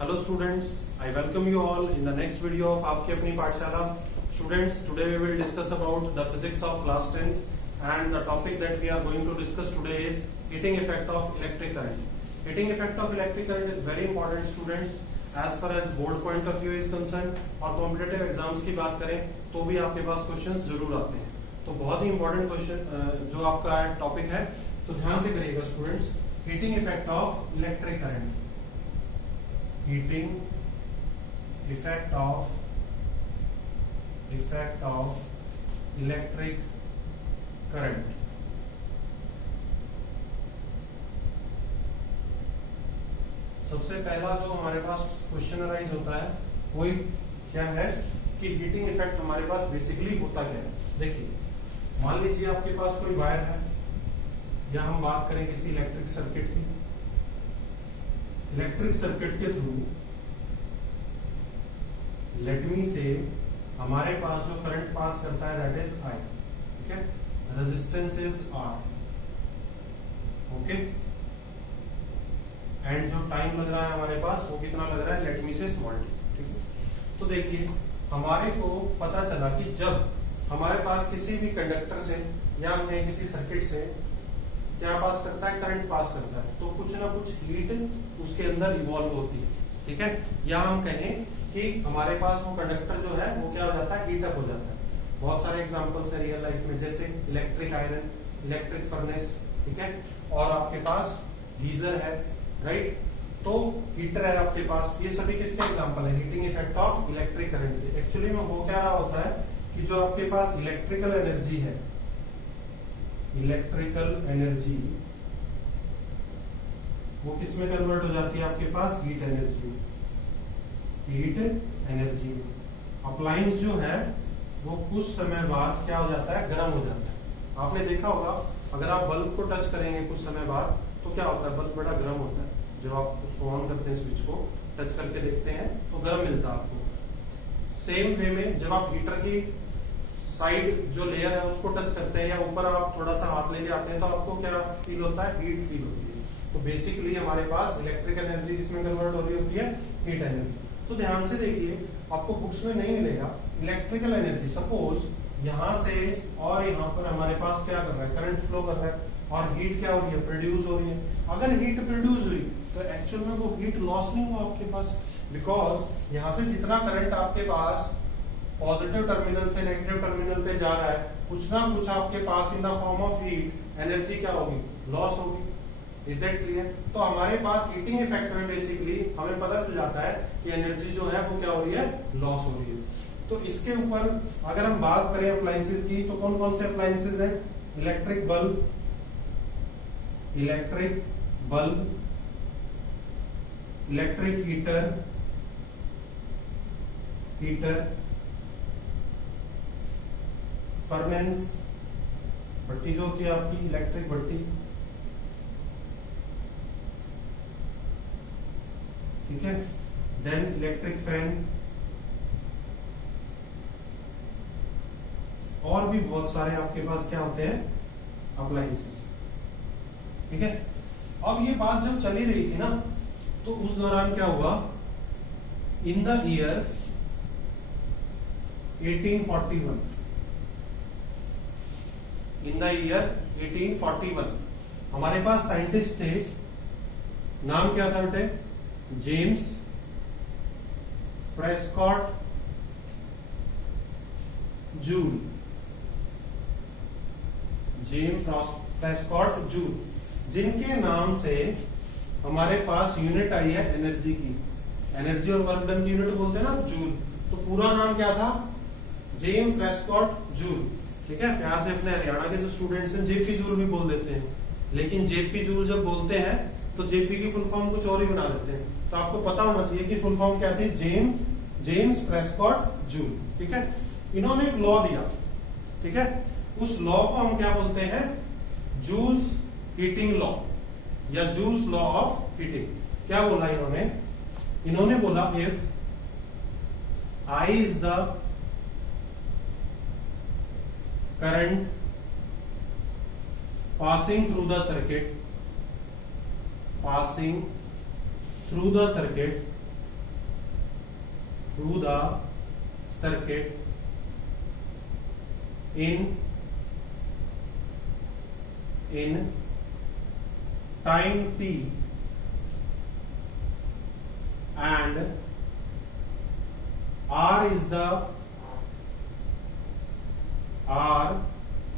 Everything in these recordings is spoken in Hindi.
Hello students, I welcome you all in the next video of आपकी अपनी पाठशाला. Students, today we will discuss about the physics of class 10th and the topic that we are going to discuss today is heating effect of electric current. Heating effect of electric current is very important students as far as board point of view is concerned और competitive exams की बात करें तो भी आपके पास questions जरूर आते हैं. तो बहुत ही important question जो आपका टॉपिक है तो ध्यान से करिएगा students. Heating effect of electric current. Heating effect of electric current. सबसे पहला जो हमारे पास क्वेश्चन अराइज होता है वो क्या है कि हीटिंग इफेक्ट हमारे पास बेसिकली होता क्या है. देखिए मान लीजिए आपके पास कोई वायर है या हम बात करें किसी इलेक्ट्रिक सर्किट की. इलेक्ट्रिक सर्किट के थ्रू लेटमी से हमारे पास जो करंट पास करता है दैट इज आई. ठीक है, resistance is R. Okay, and जो टाइम लग रहा है हमारे पास वो कितना लग रहा है लेटमी से स्मॉल टी. ठीक है, तो देखिए हमारे को पता चला कि जब हमारे पास किसी भी कंडक्टर से या हमने किसी सर्किट से क्या पास करता है, करंट पास करता है, तो कुछ ना कुछ हीट उसके अंदर इवॉल्व होती है. ठीक है, या हम कहें कि हमारे पास वो कंडक्टर जो है वो क्या हो जाता है, हीट अप हो जाता है. बहुत सारे एग्जांपल्स है रियल लाइफ में, जैसे इलेक्ट्रिक आयरन, इलेक्ट्रिक फर्नेस. ठीक है, और आपके पास गीजर है, राइट, तो हीटर है आपके पास. ये सभी किसके एग्जांपल है, heating effect of electric current के. एक्चुअली में हो क्या रहा होता है कि जो आपके पास इलेक्ट्रिकल एनर्जी है, इलेक्ट्रिकल एनर्जी वो किस में कन्वर्ट हो जाती है आपके पास, heat energy. Heat energy appliance जो है वो कुछ समय बाद क्या हो जाता है, गर्म हो जाता है. आपने देखा होगा अगर आप बल्ब को टच करेंगे कुछ समय बाद तो क्या होता है, बल्ब बड़ा गर्म होता है. जब आप उसको ऑन करते हैं, स्विच को टच करके देखते हैं तो गर्म मिलता है आपको. सेम वे में जब आप हीटर की साइड जो लेयर है उसको टच करते हैं या ऊपर आप थोड़ा सा हाथ लेके आते हैं तो आपको क्या फील होता है, हीट फील होती है. तो बेसिकली हमारे पास इलेक्ट्रिक एनर्जी इसमें कन्वर्ट हो रही होती है हीट एनर्जी. तो ध्यान से देखिए आपको बुक्स में नहीं मिलेगा इलेक्ट्रिकल एनर्जी. सपोज यहाँ से और यहाँ पर हमारे पास क्या कर रहा है, करंट फ्लो कर रहा है और हीट क्या हो रही है, प्रोड्यूस हो रही है. अगर हीट प्रोड्यूस हुई तो एक्चुअल में वो हीट लॉस नहीं हुआ आपके पास, बिकॉज यहाँ से जितना करंट आपके पास पॉजिटिव टर्मिनल से नेगेटिव टर्मिनल पे जा रहा है, कुछ ना कुछ आपके पास in the form of heat energy क्या होगी, लॉस होगी. Is that clear. तो हमारे पास हीटिंग इफेक्ट में बेसिकली हमें पता चल जाता है कि एनर्जी जो है वो क्या हो रही है, लॉस हो रही है. तो इसके ऊपर अगर हम बात करें अप्लायंसेस की तो कौन कौन से अप्लायंसेस हैं, electric bulb, electric heater, furnace, भट्टी जो होती है आपकी इलेक्ट्रिक भट्टी. ठीक है, देन इलेक्ट्रिक फैन और भी बहुत सारे आपके पास क्या होते हैं, अप्लायंसेस. ठीक है, अब ये बात जब चली रही थी ना तो उस दौरान क्या हुआ, in the year 1841, in the year 1841 हमारे पास साइंटिस्ट थे, नाम क्या था बेटे, James Prescott joule. James Prescott joule, जिनके नाम से हमारे पास यूनिट आई है एनर्जी की. एनर्जी और वर्क डन की यूनिट बोलते हैं ना, जूल. तो पूरा नाम क्या था, जेम्स प्रेस्कॉट जूल. ठीक है, प्यार से अपने हरियाणा के जो स्टूडेंट्स हैं जेपी जूल भी बोल देते हैं, लेकिन जेपी जूल जब बोलते हैं तो जेपी की फुल फॉर्म कुछ और ही बना देते हैं. तो आपको पता होना चाहिए कि फुल फॉर्म क्या थी, जेम्स प्रेस्कॉट जूल. ठीक है, इन्होंने एक लॉ दिया. ठीक है, उस लॉ को हम क्या बोलते हैं, जूल्स हीटिंग लॉ या जूल्स लॉ ऑफ हीटिंग. क्या बोला इन्होंने बोला if I is the current passing through the circuit through the circuit in time t and R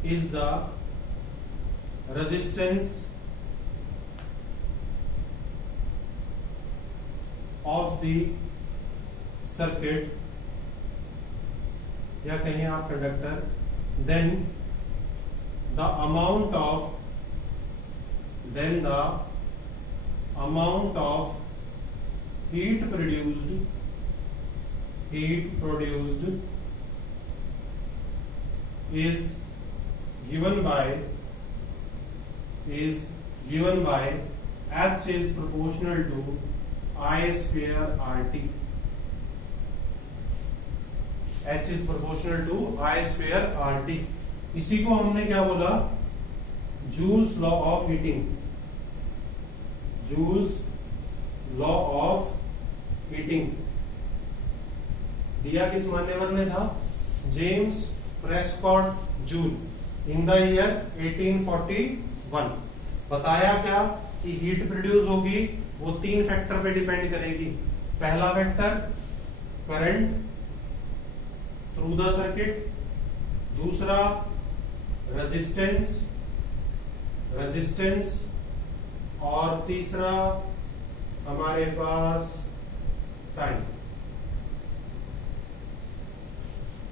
is the resistance of the circuit, या कहें आप conductor, then the amount of heat produced is given by H is proportional to I square RT. H is proportional to I square RT. इसी को हमने क्या बोला? Joules law of heating. Joules law of heating दिया किस मान्यवर ने था? James Prescott joule in the year 1841. बताया क्या कि हीट प्रोड्यूस होगी वो 3 फैक्टर पे डिपेंड करेगी. पहला factor current through the circuit, दूसरा रेजिस्टेंस और तीसरा हमारे पास time.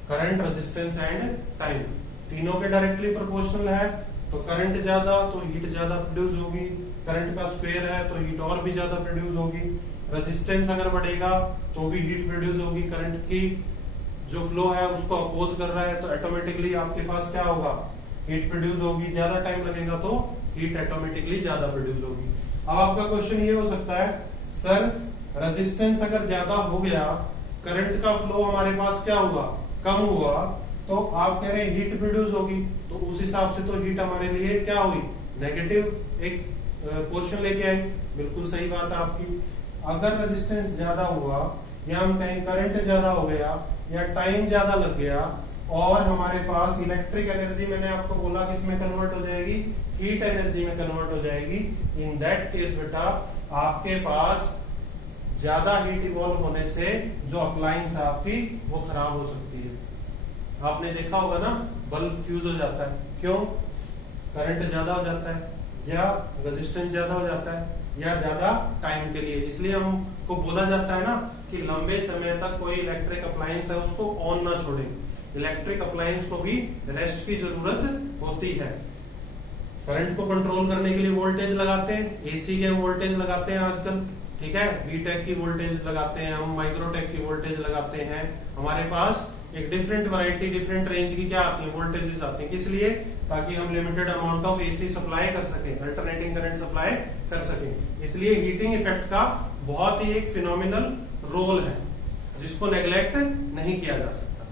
Current, resistance and time तीनों के डायरेक्टली प्रोपोर्शनल है. तो करंट ज्यादा तो हीट ज्यादा प्रोड्यूस होगी, करंट का स्क्वायर है तो हीट और भी ज्यादा प्रोड्यूस होगी. रेजिस्टेंस अगर बढ़ेगा तो भी हीट प्रोड्यूस होगी. करंट की जो फ्लो है उसको अपोज कर रहा है तो ऑटोमेटिकली आपके पास क्या होगा? हीट प्रोड्यूस होगी. ज्यादा टाइम लगेगा तो हीट ऑटोमेटिकली ज्यादा प्रोड्यूस होगी. अब आपका क्वेश्चन ये हो सकता है, सर रेजिस्टेंस अगर ज्यादा हो गया, करंट का फ्लो हमारे पास क्या हुआ? कम हुआ, तो आप कह रहे हैं हीट प्रोड्यूस होगी. तो उस हिसाब से तो हीट हमारे लिए क्या हुई? नेगेटिव एक पोर्शन लेके आई. बिल्कुल सही बात है आपकी. अगर रेजिस्टेंस ज्यादा हुआ या हम कहें करंट ज्यादा हो गया या टाइम ज्यादा लग गया और हमारे पास इलेक्ट्रिक एनर्जी, मैंने आपको बोला किसमें कन्वर्ट हो जाएगी? हीट एनर्जी में कन्वर्ट हो जाएगी. इन दैट केस बेटा आपके पास ज्यादा हीट इवॉल्व होने से जो अप्लायंस है आपकी वो खराब हो सकती है. आपने देखा होगा ना, बल्ब फ्यूज हो जाता है. क्यों? करंट ज्यादा हो जाता है या रेजिस्टेंस ज्यादा हो जाता है या ज्यादा टाइम के लिए. इसलिए हमको बोला जाता है ना कि लंबे समय तक कोई इलेक्ट्रिक अप्लायंस है उसको ऑन ना छोड़े. इलेक्ट्रिक अप्लायंस को भी रेस्ट की जरूरत होती है. करंट को कंट्रोल करने के लिए वोल्टेज लगाते हैं, एसी के वोल्टेज लगाते हैं आजकल, ठीक है. वीटेक की वोल्टेज लगाते हैं हम, माइक्रोटेक की वोल्टेज लगाते हैं. हमारे पास एक डिफरेंट वैरायटी, डिफरेंट रेंज की क्या आती है? वोल्टेजेस आती हैं. किस लिए? ताकि हम limited amount of AC supply कर सकें, अल्टरनेटिंग करंट सप्लाई कर सकें. इसलिए हीटिंग इफेक्ट का बहुत ही एक फिनोमिनल रोल है जिसको नेग्लेक्ट नहीं किया जा सकता.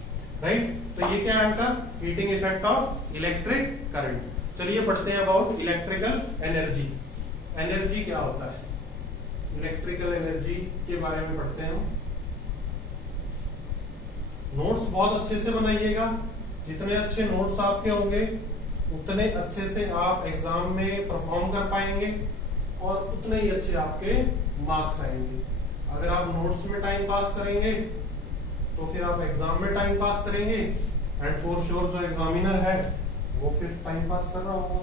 राइट? तो ये क्या है बेटा? Heating effect of electric current. चलिए पढ़ते हैं अबाउट इलेक्ट्रिकल एनर्जी. एनर्जी क्या होता है? इलेक्ट्रिकल एनर्जी के बारे में पढ़ते हैं हम. नोट्स बहुत अच्छे से बनाइएगा. जितने अच्छे नोट्स आपके होंगे उतने अच्छे से आप एग्जाम में परफॉर्म कर पाएंगे और उतने ही अच्छे आपके मार्क्स आएंगे. अगर आप नोट्स में टाइम पास करेंगे तो फिर आप एग्जाम में टाइम पास करेंगे एंड फॉर श्योर जो एग्जामिनर है वो फिर टाइम पास कर रहा होगा.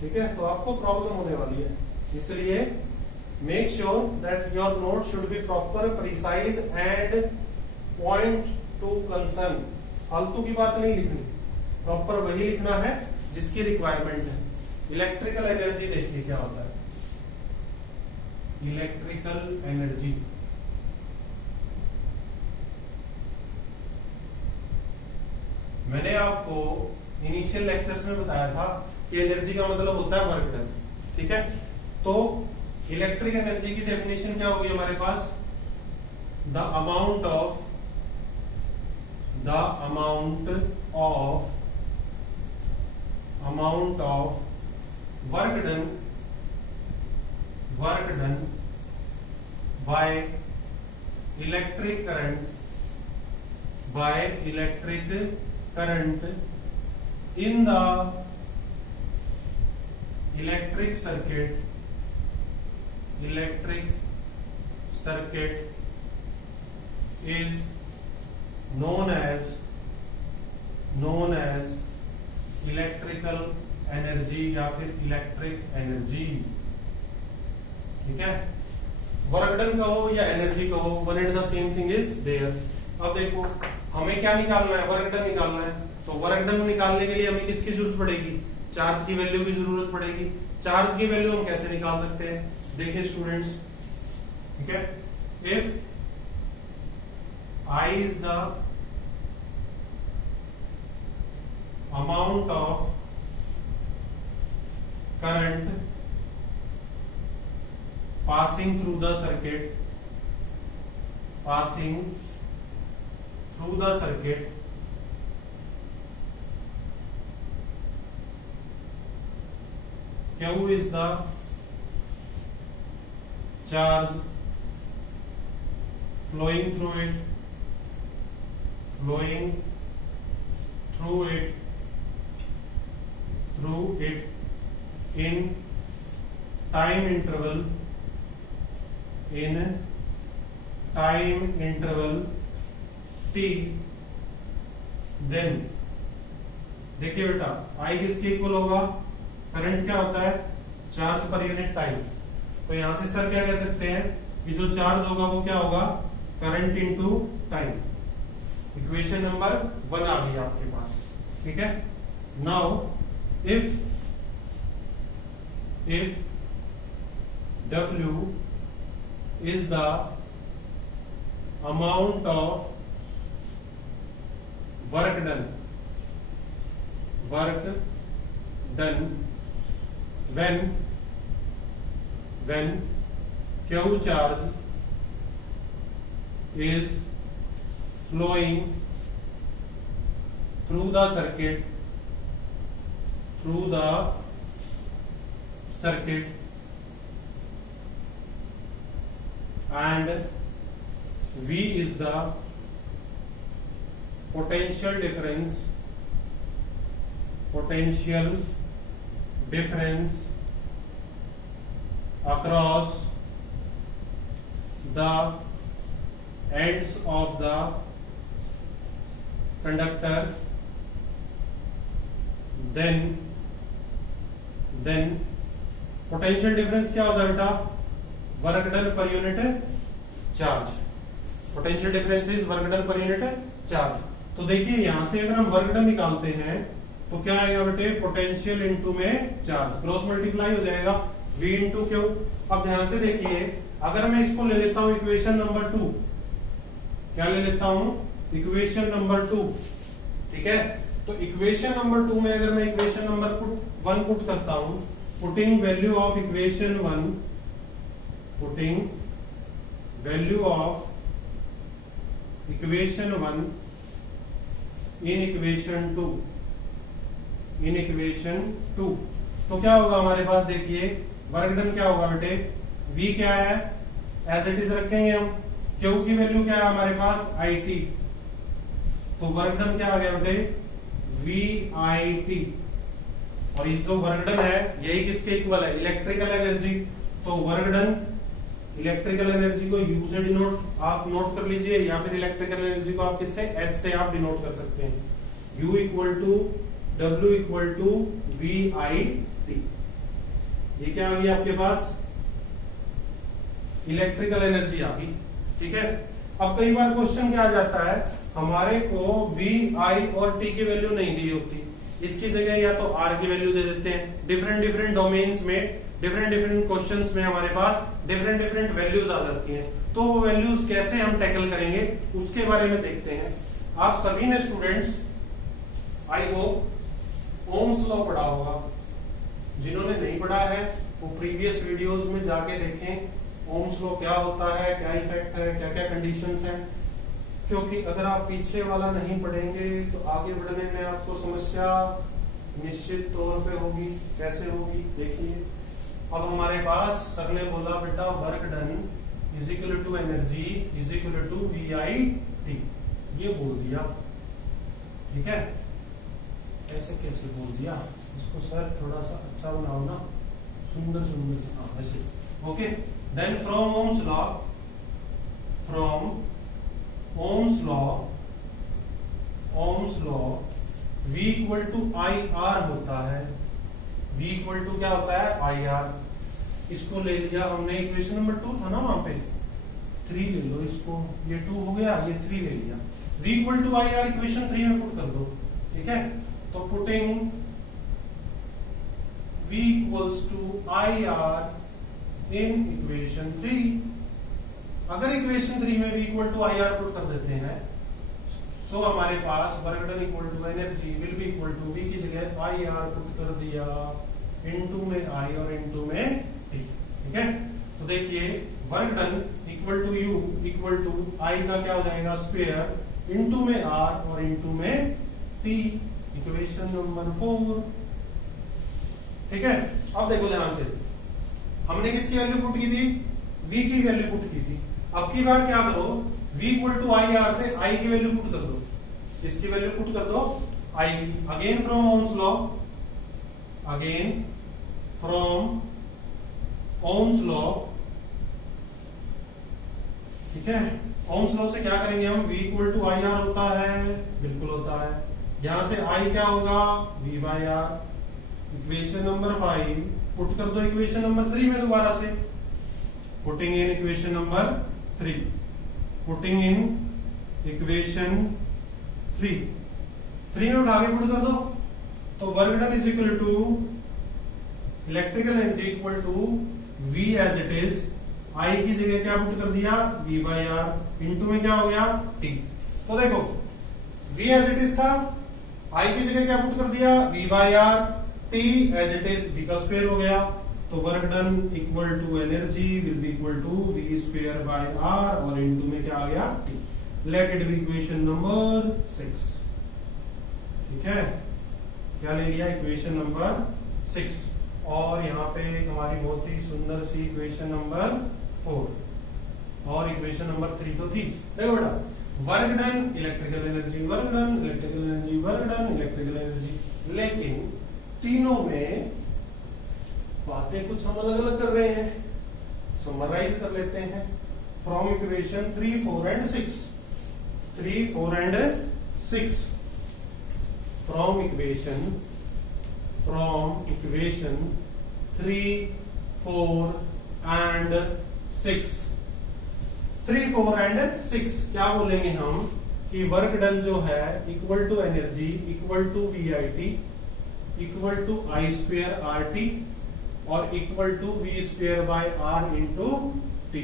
ठीक है? तो आपको प्रॉब्लम होने वाली है. इसलिए make sure that your note should be proper, precise and point two concern. फालतू की बात नहीं लिखनी, प्रॉपर वही लिखना है जिसकी रिक्वायरमेंट है. इलेक्ट्रिकल एनर्जी देखिए क्या होता है. इलेक्ट्रिकल एनर्जी मैंने आपको इनिशियल लेक्चर्स में बताया था कि एनर्जी का मतलब होता है वर्क डन. ठीक है? तो इलेक्ट्रिक एनर्जी की डेफिनेशन क्या होगी हमारे पास? The amount of work done by electric current by electric current in the electric circuit is known as electrical energy या फिर इलेक्ट्रिक एनर्जी। ठीक है, वर्क डन कहो या एनर्जी कहो, one and the same thing is there. अब देखो हमें क्या निकालना है, वर्क डन निकालना है। तो वर्क डन निकालने के लिए हमें किसकी जरूरत पड़ेगी, चार्ज की वैल्यू की जरूरत पड़ेगी। चार्ज की वैल्यू हम कैसे निकाल सकते हैं, देखिए स्टूडेंट्स, ठीक है, if I is the amount of current passing through the circuit, Q is the charge flowing through it in time interval t, then देखिए बेटा I किसके इक्वल होगा, करंट क्या होता है, चार्ज पर यूनिट टाइम। तो यहां से सर क्या कह सकते हैं कि जो चार्ज होगा वो क्या होगा, current into time. Equation number 1 आ गई आपके पास। ठीक है, now if W is the amount of work done when Q charge is flowing through the circuit and V is the potential difference across the ends of the conductor, then potential difference क्या होता है बेटा, work done per unit charge. Potential difference is work done per unit charge. तो देखिए यहां से अगर हम वर्क डन निकालते हैं तो क्या आएगा बेटे, पोटेंशियल इंटू में चार्ज, क्रॉस मल्टीप्लाई हो जाएगा, V इंटू क्यू। अब ध्यान से देखिए, अगर मैं इसको ले लेता हूं इक्वेशन नंबर 2, क्या ले लेता हूं, इक्वेशन नंबर 2। ठीक है, तो इक्वेशन नंबर 2 में अगर मैं इक्वेशन नंबर 1 पुट करता हूं, putting value of equation 1 in equation 2, तो क्या होगा हमारे पास, देखिए वर्क डन क्या होगा बेटे, V क्या है, एज इट इज रखेंगे हम। Q की वैल्यू क्या है हमारे पास, IT, तो वर्क डन क्या आ गया बेटे, VIT। और ये जो वर्क डन है यही किसके इक्वल है, इलेक्ट्रिकल एनर्जी। तो वर्क डन इलेक्ट्रिकल एनर्जी को U से डिनोट आप नोट कर लीजिए, या फिर इलेक्ट्रिकल एनर्जी को आप किससे, H से आप डिनोट कर सकते हैं। U equal to W equal to VIT। ये क्या आ गई आपके पास, इलेक्ट्रिकल एनर्जी आ गई। ठीक है, अब कई बार क्वेश्चन क्या आ जाता है, हमारे को V, I और T की वैल्यू नहीं दी होती, इसकी जगह या तो R की वैल्यू दे देते हैं। डिफरेंट डोमेन्स में डिफरेंट क्वेश्चंस में हमारे पास डिफरेंट वैल्यूज आ जाती हैं। तो वो वैल्यूज कैसे हम टैकल करेंगे उसके बारे में देखते हैं। आप सभी ने students I hope Ohm's law पढ़ा होगा, जिन्होंने नहीं पढ़ा है वो प्रीवियस वीडियोस में जाके देखें ओम्स लॉ क्या होता है, क्या इफेक्ट है, क्या क्या कंडीशंस हैं। क्योंकि अगर आप पीछे वाला नहीं पढ़ेंगे तो आगे बढ़ने में आपको समस्या निश्चित तौर पे होगी। कैसे होगी, देखिए अब हमारे पास सर ने बोला बेटा work done is equal to energy is equal to VIT। ये बोल दिया, ठीक है। ऐसे कैसे बोल दिया इसको सर, थोड़ा सा अच्छा बनाओ ना, सुंदर सुंदर से, हाँ ऐसे, okay. Then from Ohm's law, from Ohm's law V equal to I R होता है। V इक्वल टू क्या होता है, आई आर। इसको ले लिया हमने, इक्वेशन नंबर 2 था ना वहां पे, 3 ले लो इसको, ये 2 हो गया, ये 3 ले लिया। V equal to I R equation 3 में पुट कर दो, ठीक है। तो putting V equals to I R in equation 3, अगर इक्वेशन 3 में V equal to I R put कर देते हैं, सो हमारे पास work done equal to energy will be equal to V की जगह आई आर पुट कर दिया, इनटू में I और इनटू में T, ठीक है। तो देखिए work done equal to U equal to I का क्या हो जाएगा, स्क्वायर, इनटू में R और इनटू में T, इक्वेशन नंबर 4, ठीक है। अब देखो ध्यान से, हमने किसकी वैल्यू पुट की थी, V की वैल्यू पुट की थी। अब की बार क्या करो, V equal to I R से I की वैल्यू पुट कर दो, इसकी वैल्यू पुट कर दो I की। Again from Ohm's law, again from Ohm's law, ठीक है। ओम्स लॉ से क्या करेंगे हम, V equal to I R होता है, बिल्कुल होता है। यहां से I क्या होगा, V by R. Equation number 5 put कर दो इक्वेशन नंबर 3 में दोबारा से, putting in equation number 3, putting in equation 3 में उठा के पुट कर दो। तो work done is equal to electrical energy equal to V as it is, I की जगह क्या पुट कर दिया, V बाई आर, इनटू में क्या हो गया, T। तो देखो V एज इट इज था, I की जगह क्या पुट कर दिया, V by R, T as it is V का स्क्वायर हो गया। तो work done equal to energy will be equal to V square by R और इनटू में क्या आ गया, T। Let it be equation number 6, ठीक है। क्या ले लिया, इक्वेशन नंबर 6। और यहाँ पे हमारी बहुत ही सुंदर सी इक्वेशन नंबर 4 और इक्वेशन नंबर 3 तो थी। देखो बेटा, work done electrical energy, work done electrical energy, work done electrical energy, लेकिन तीनों में बातें कुछ हम अलग अलग कर रहे हैं। समराइज कर लेते हैं from equation 3, 4 and 6, 3, 4 and 6, from equation 3, 4 and 6, 3, 4 and 6 क्या बोलेंगे हम कि वर्क डन जो है equal to energy equal to VIT equal to I square R T और equal to V square by R into T.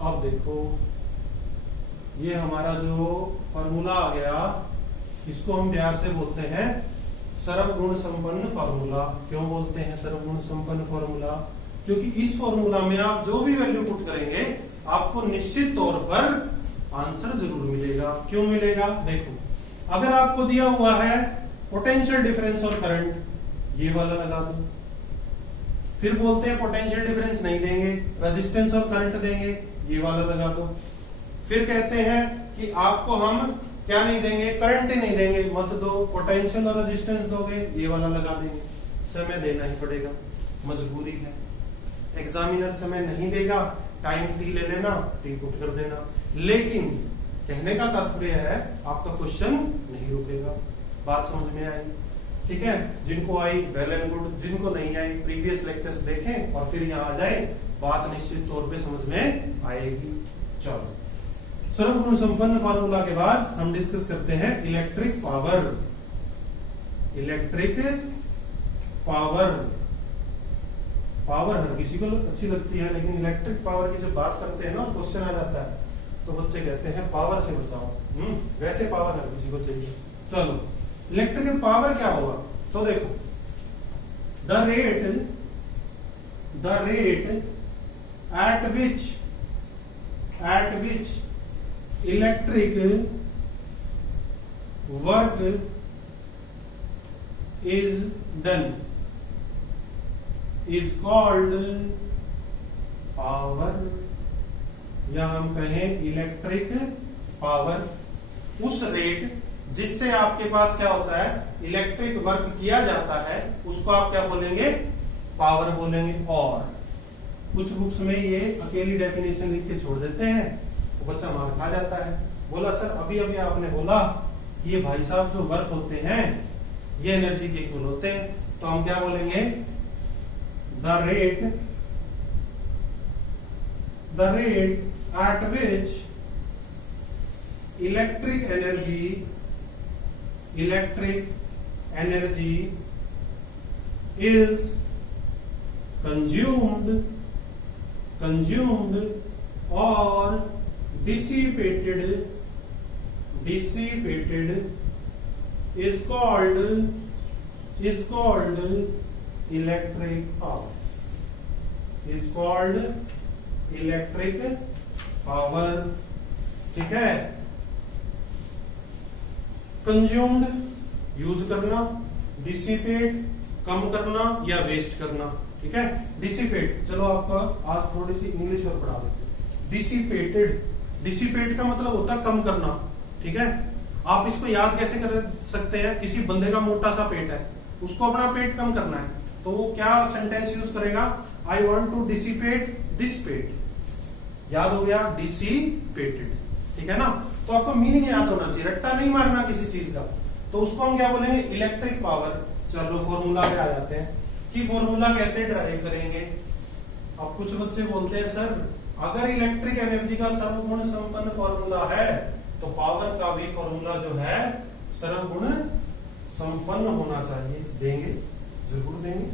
अब देखो ये हमारा जो फॉर्मूला आ गया, इसको हम प्यार से बोलते हैं सर्वगुण संपन्न फॉर्मूला। क्यों बोलते हैं सर्वगुण संपन्न फॉर्मूला, क्योंकि इस फॉर्मूला में आप जो भी वैल्यू पुट करेंगे आपको निश्चित तौर पर आंसर जरूर मिलेगा। क्यों मिलेगा, देखो अगर आपको दिया हुआ है पोटेंशियल डिफरेंस और करंट, ये वाला लगा दो। फिर बोलते हैं पोटेंशियल डिफरेंस नहीं देंगे, रेजिस्टेंस और करंट देंगे, ये वाला लगा दो। फिर कहते हैं कि आपको हम क्या नहीं देंगे, करंट ही नहीं देंगे, मत दो, पोटेंशियल और रेजिस्टेंस दोगे, ये वाला लगा देंगे। समय देना ही पड़ेगा, मजबूरी है। एग्जामिनर समय नहीं देगा, टाइम टी ले लेना, टी पुट कर देना। लेकिन कहने का तात्पर्य है आपका क्वेश्चन नहीं रुकेगा। बात समझ में आई, ठीक है। जिनको आई वेल एंड गुड, जिनको नहीं आई प्रीवियस लेक्चर्स देखें और फिर यहाँ आ जाए, बात निश्चित तौर पे समझ में आएगी। चलो, सर्वगुण संपन्न फार्मूला के बाद हम डिस्कस करते हैं electric power. Electric power, power हर किसी को अच्छी लगती है, लेकिन इलेक्ट्रिक पावर की जब बात करते हैं ना, क्वेश्चन आ जाता है तो बच्चे कहते हैं पावर से बचाओ। वैसे पावर हर किसी को चाहिए। चलो, इलेक्ट्रिकल पावर क्या होगा, तो देखो the rate at which electric work is done is called power, या हम कहें इलेक्ट्रिक पावर। उस रेट जिससे आपके पास क्या होता है, इलेक्ट्रिक वर्क किया जाता है, उसको आप क्या बोलेंगे, पावर बोलेंगे। और कुछ बुक्स में ये अकेली डेफिनेशन लिख के छोड़ देते हैं, तो बच्चा मार खा जाता है। बोला सर अभी अभी आपने बोला कि ये भाई साहब जो वर्क होते हैं ये एनर्जी के इक्वल होते हैं, तो हम क्या बोलेंगे, the rate at which electric energy is consumed or dissipated is called electric power, ठीक है। कंज्यूम्ड यूज करना, डिसिपेट कम करना या वेस्ट करना, ठीक है। डिसिपेट, चलो आपका आज थोड़ी सी इंग्लिश और पढ़ा देते हैं। डिसिपेट का मतलब होता है कम करना, ठीक है। आप इसको याद कैसे कर सकते हैं, किसी बंदे का मोटा सा पेट है, उसको अपना पेट कम करना है, तो वो क्या सेंटेंस यूज करेगा, I want to dissipate this pet, याद हो गया, डिसिपेटेड, ठीक है ना। तो आपको मीनिंग याद होना चाहिए, रट्टा नहीं मारना किसी चीज का। तो उसको हम क्या बोलेंगे, इलेक्ट्रिक पावर। चलो फॉर्मूला पे आ जाते हैं कि फॉर्मूला कैसे ड्राइव करेंगे। अब कुछ बच्चे बोलते हैं सर अगर इलेक्ट्रिक एनर्जी का सर्वगुण संपन्न फॉर्मूला है तो पावर का भी फॉर्मूला जो है सर्वगुण संपन्न होना चाहिए। देंगे, जरूर देंगे।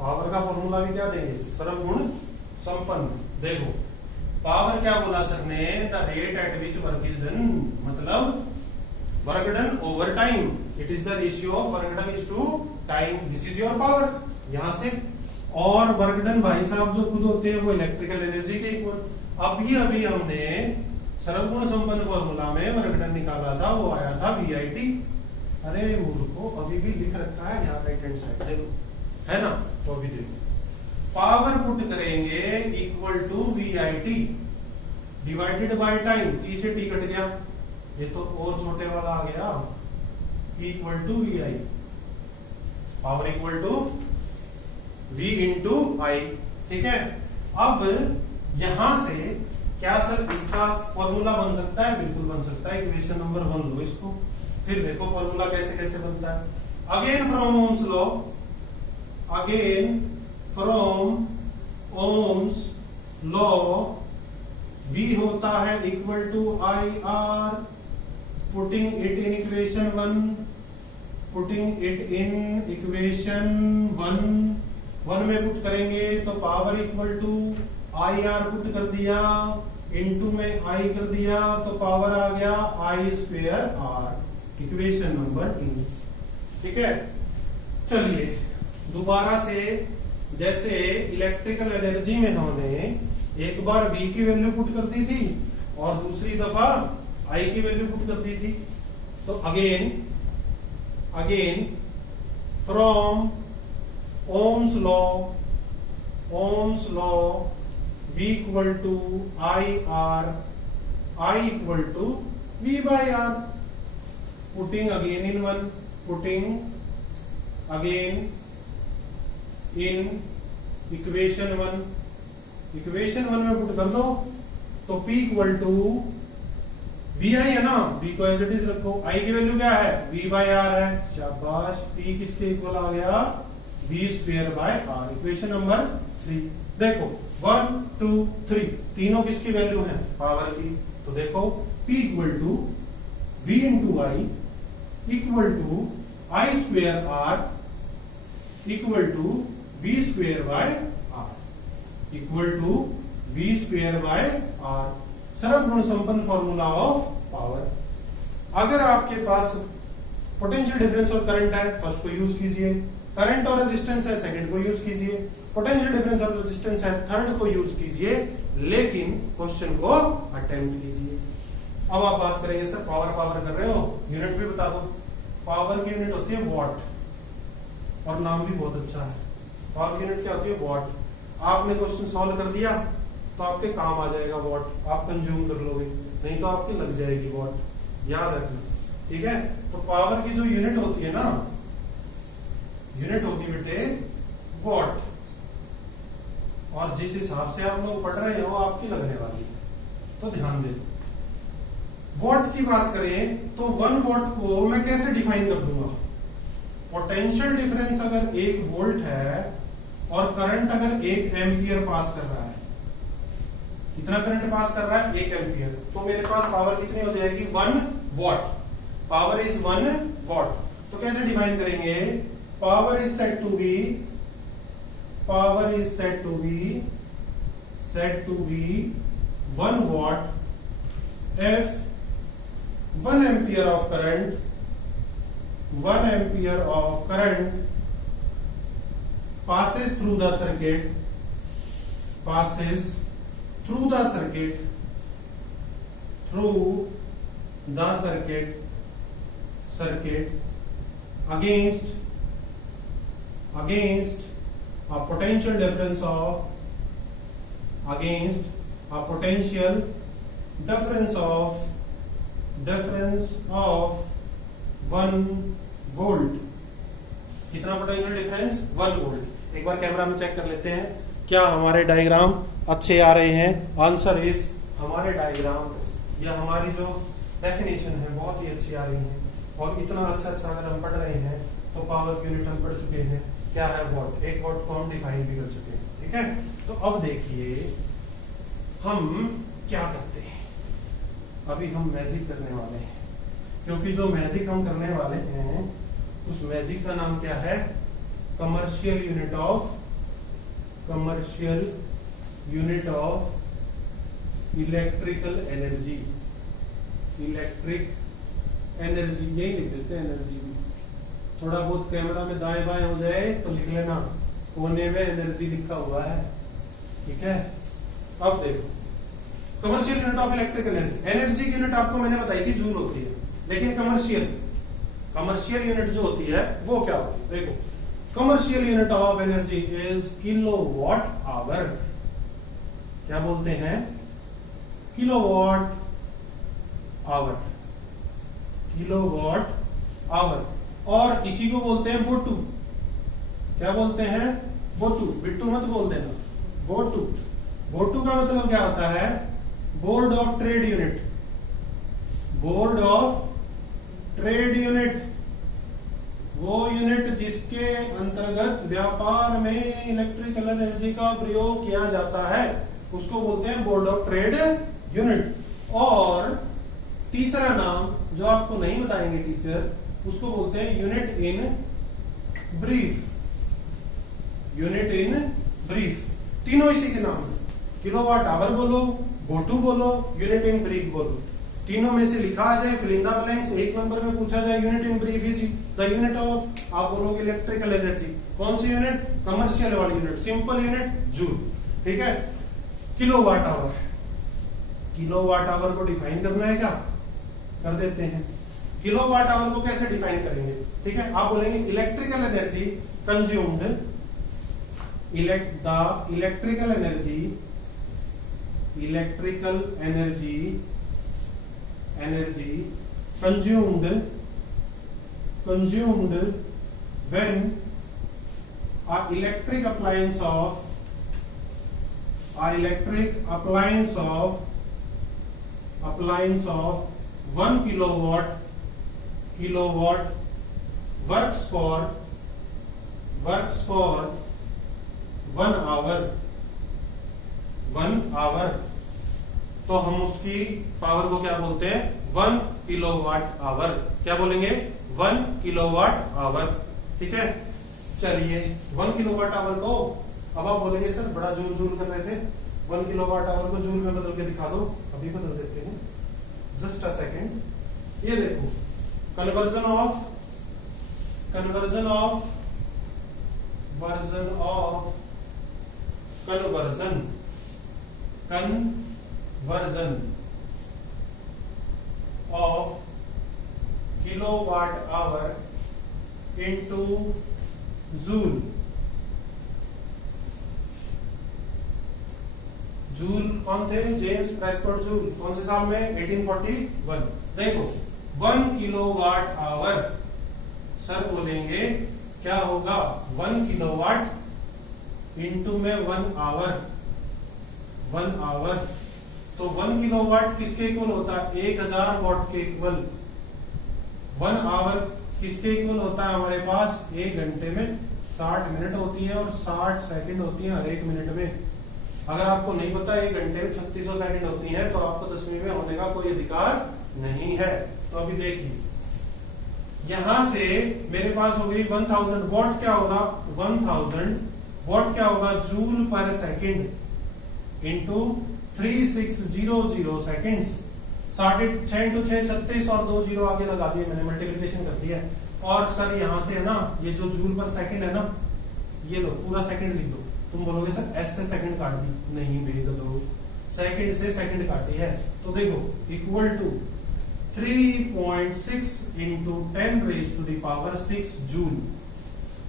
पावर का फॉर्मूला भी क्या देंगे, सर्वगुण संपन्न। देखो पावर क्या बोला सर ने, the rate at which work is done, मतलब work done over time, it is the ratio of work done is to time, this is your power. यहां से और वर्क डन भाई साहब जो खुद होते हैं वो इलेक्ट्रिकल एनर्जी के इक्वल। अभी हमने सर्वगुण संपन्न फॉर्मूला में वर्क डन निकाला था, वो आया था VIT। अरे मूर्खों, अभी भी लिख रखा है यहाँ राइट हैंड साइड, देखो है ना। तो अभी देखो पावर पुट करेंगे equal to VIT divided by time, T से T कट गया, ये तो और छोटे वाला आ गया, equal to VI, power equal to V into I, ठीक है। अब यहां से क्या सर इसका फॉर्मूला बन सकता है, बिल्कुल बन सकता है। इक्वेशन नंबर 1 लो इसको, फिर देखो फॉर्मूला कैसे कैसे बनता है। Again from Ohm's law, V होता है equal to IR, putting it in equation 1 में पुट करेंगे तो power equal to IR put कर दिया, इनटू में I कर दिया, तो पावर आ गया I square R, equation number 3, ठीक है। चलिए दोबारा से, जैसे इलेक्ट्रिकल एनर्जी में हमने एक बार V की वैल्यू पुट कर दी थी और दूसरी दफा I की वैल्यू पुट कर दी थी, तो again from Ohm's law V equal to IR, I equal to V by R, putting again in equation 1 में पुट कर दो, तो P इक्वल टू VI है ना, V को एज इट इज रखो, I की वैल्यू क्या है, V बाय R है, शाबाश। P किसके इक्वल आ गया, V square by R, equation number 3। देखो 1 2 3 तीनों किसकी वैल्यू है, पावर की। तो देखो P equal to V into I equal to I square R equal to V square by R, equal to V square by R, सर्वगुण संपन्न फॉर्मूला ऑफ पावर। अगर आपके पास पोटेंशियल डिफरेंस और करंट है, फर्स्ट को यूज कीजिए, करंट और रेजिस्टेंस है, सेकंड को यूज कीजिए, पोटेंशियल डिफरेंस और रेजिस्टेंस है, थर्ड को यूज कीजिए, लेकिन क्वेश्चन को अटेम्प्ट कीजिए। अब आप बात करेंगे सर पावर कर रहे हो, यूनिट भी बता दो। पावर की यूनिट होती है वॉट, और नाम भी बहुत अच्छा है। पावर की यूनिट क्या होती है, वॉट। आपने क्वेश्चन सॉल्व कर दिया तो आपके काम आ जाएगा वॉट, आप कंज्यूम कर लोगे, नहीं तो आपकी लग जाएगी वॉट। याद रखना, ठीक है। तो पावर की जो यूनिट होती है ना, यूनिट होती बेटे वॉट, और जिस हिसाब से आप लोग पढ़ रहे हो आपकी लगने वाली है, तो ध्यान दे। वॉट की बात करें तो 1 वॉट को मैं कैसे डिफाइन कर दूंगा? पोटेंशियल डिफरेंस अगर 1 वोल्ट है और करंट अगर 1 एम्पियर पास कर रहा है, कितना करंट पास कर रहा है? 1 एम्पियर, तो मेरे पास पावर कितनी हो जाएगी? 1 वॉट। Power is 1 what. तो कैसे डिफाइन करेंगे? Power is said to be, power is said to be 1 watt if 1 ampere of current, 1 ampere of current passes through the circuit, passes through the circuit, through the circuit, circuit against a potential difference of, against a potential difference of 1 volt. कितना पोटेंशियल डिफरेंस? 1 वोल्ट। एक बार कैमरा में चेक कर लेते हैं क्या हमारे डायग्राम अच्छे आ रहे हैं। आंसर इज हमारे डायग्राम या हमारी जो डेफिनेशन है बहुत ही अच्छी आ रही है, और इतना अच्छा अगर हम पढ़ रहे हैं तो पावर यूनिट हम पढ़ चुके हैं क्या है? वॉट। 1 वॉट को हम डिफाइन भी कर चुके हैं, ठीक है। तो अब देखिए हम क्या करते हैं, अभी हम मैजिक करने वाले हैं, क्योंकि जो मैजिक हम करने वाले हैं उस मैजिक का नाम क्या है? Commercial unit of, commercial unit of electrical energy, electric energy, यही लिख देते हैं एनर्जी। थोड़ा बहुत कैमरा में दाएं बाएं हो जाए तो लिख लेना, कोने में एनर्जी लिखा हुआ है, ठीक है। अब देखो commercial unit of electrical energy, energy की यूनिट आपको मैंने बताई थी जूल होती है, लेकिन कमर्शियल यूनिट जो होती है वो क्या होती है? देखो commercial unit of energy is kilowatt hour. क्या बोलते हैं? Kilowatt hour, kilowatt hour. और इसी को बोलते हैं बोटू। क्या बोलते हैं? बोटू। बिट्टू मत बोल देना, बोटू। बोटू का मतलब क्या होता है? Board of trade unit, board of trade unit, वो यूनिट जिसके अंतर्गत व्यापार में इलेक्ट्रिकल एनर्जी का प्रयोग किया जाता है उसको बोलते हैं बोर्ड ऑफ ट्रेड यूनिट। और तीसरा नाम जो आपको नहीं बताएंगे टीचर, उसको बोलते हैं unit in brief, unit in brief. तीनों इसी के नाम है, किलोवाट आवर बोलो, बोटू बोलो, यूनिट इन ब्रीफ बोलो। तीनों में से लिखा आ जाए फिल इन द ब्लैंक्स, एक नंबर में पूछा जाए unit in brief is the unit of, आप बोलोगे इलेक्ट्रिकल एनर्जी। कौन सी यूनिट? कमर्शियल वाली यूनिट, सिंपल यूनिट जूल, ठीक है। किलोवाट आवर, किलोवाट आवर को डिफाइन करना है क्या? कर देते हैं। किलोवाट आवर को कैसे डिफाइन करेंगे? ठीक है, आप बोलेंगे electrical energy consumed, electrical energy, electrical energy, energy consumed when a electric appliance of 1 kilowatt works for 1 hour, तो हम उसकी पावर को क्या बोलते हैं? 1 किलोवाट आवर। क्या बोलेंगे? 1 किलोवाट आवर, ठीक है। चलिए 1 किलोवाट आवर को अब आप बोलेंगे सर बड़ा जूल कर रहे थे, 1 किलोवाट आवर को जूल में बदल के दिखा दो। अभी बदल देते हैं, जस्ट अ सेकेंड। ये देखो conversion of kilowatt hour into joule. Joule कौन थे? James Prescott joule. कौन से साल में? 1841। देखो 1 किलोवाट आवर, सर बोलेंगे क्या होगा 1 किलोवाट इंटू में 1 आवर, 1 आवर, तो 1 किलोवाट किसके इक्वल होता है 1000 वॉट के इक्वल। 1 आवर किसके इक्वल होता है हमारे पास, 1 घंटे में 60 मिनट होती है और 60 सेकंड होती है हर 1 मिनट में। अगर आपको नहीं पता 1 घंटे में 3600 सेकंड होती है तो आपको 10वीं में होने का कोई अधिकार नहीं है। तो अभी देखिए यहां से मेरे पास हो गई 1000 वॉट, क्या होगा 1000 वॉट क्या होगा जूल पर सेकंड इंटू 3600 सेकंड्स। 6 इंटू 6 36 और 2 जीरो आगे लगा दिए मैंने, मल्टीप्लिकेशन कर दिया। और सर यहां से है ना ये जो जूल पर सेकंड है ना, ये लो पूरा सेकंड लिख दो। तुम बोलोगे सर एस से सेकंड काट दी, नहीं भेज दो, सेकंड से सेकंड काटी है। तो देखो इक्वल टू 3.6 इंटू 10⁻⁶ जूल।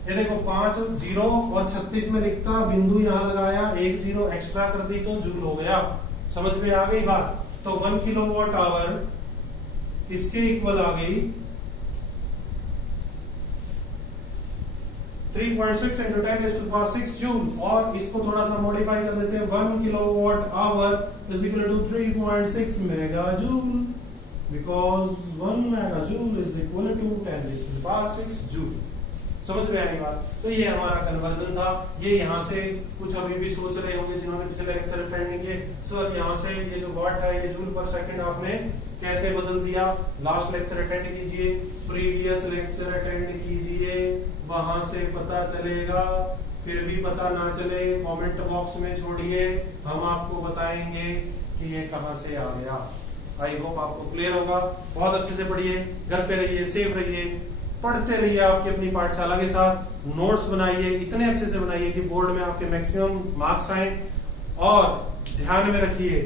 ये देखो 5 जीरो और 36 में लिखता, बिंदु यहां लगाया, 1 जीरो एक्स्ट्रा कर दी तो जूल हो गया। समझ में आ गई बात। तो 1 किलोवाट आवर इसके इक्वल आ गई 3.6 इंटू 10⁻⁶ जूल। और इसको थोड़ा सा मॉडिफाई कर देते हैं, 1 kilowatt hour is equal to 3.6 mega joule, because 1 mega joule is equal to 10⁻⁶ joule. समझ में आई बात। तो ये हमारा कन्वर्जन था। ये यहाँ से कुछ अभी भी सोच रहे होंगे जिन्होंने पिछले लेक्चर अटेंड नहीं किए, सर यहाँ से ये जो वाट है ये जूल पर सेकंड आपने कैसे बदल दिया। लास्ट लेक्चर अटेंड कीजिए, प्रीवियस लेक्चर अटेंड कीजिए, वहां से पता चलेगा। फिर भी पता ना चले कमेंट बॉक्स में छोड़िए, हम आपको बताएंगे कि ये कहां से आ गया। आई होप आपको क्लियर होगा। बहुत अच्छे से पढ़िए, घर पे रहिए, सेफ रहिए, पढ़ते रहिए आपकी अपनी पाठशाला के साथ। नोट्स बनाइए, इतने अच्छे से बनाइए कि बोर्ड में आपके मैक्सिमम मार्क्स आए। और ध्यान में रखिए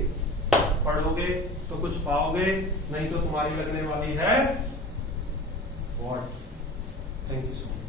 पढ़ोगे तो कुछ पाओगे, नहीं तो तुम्हारी लगने वाली है what. Thank you so much.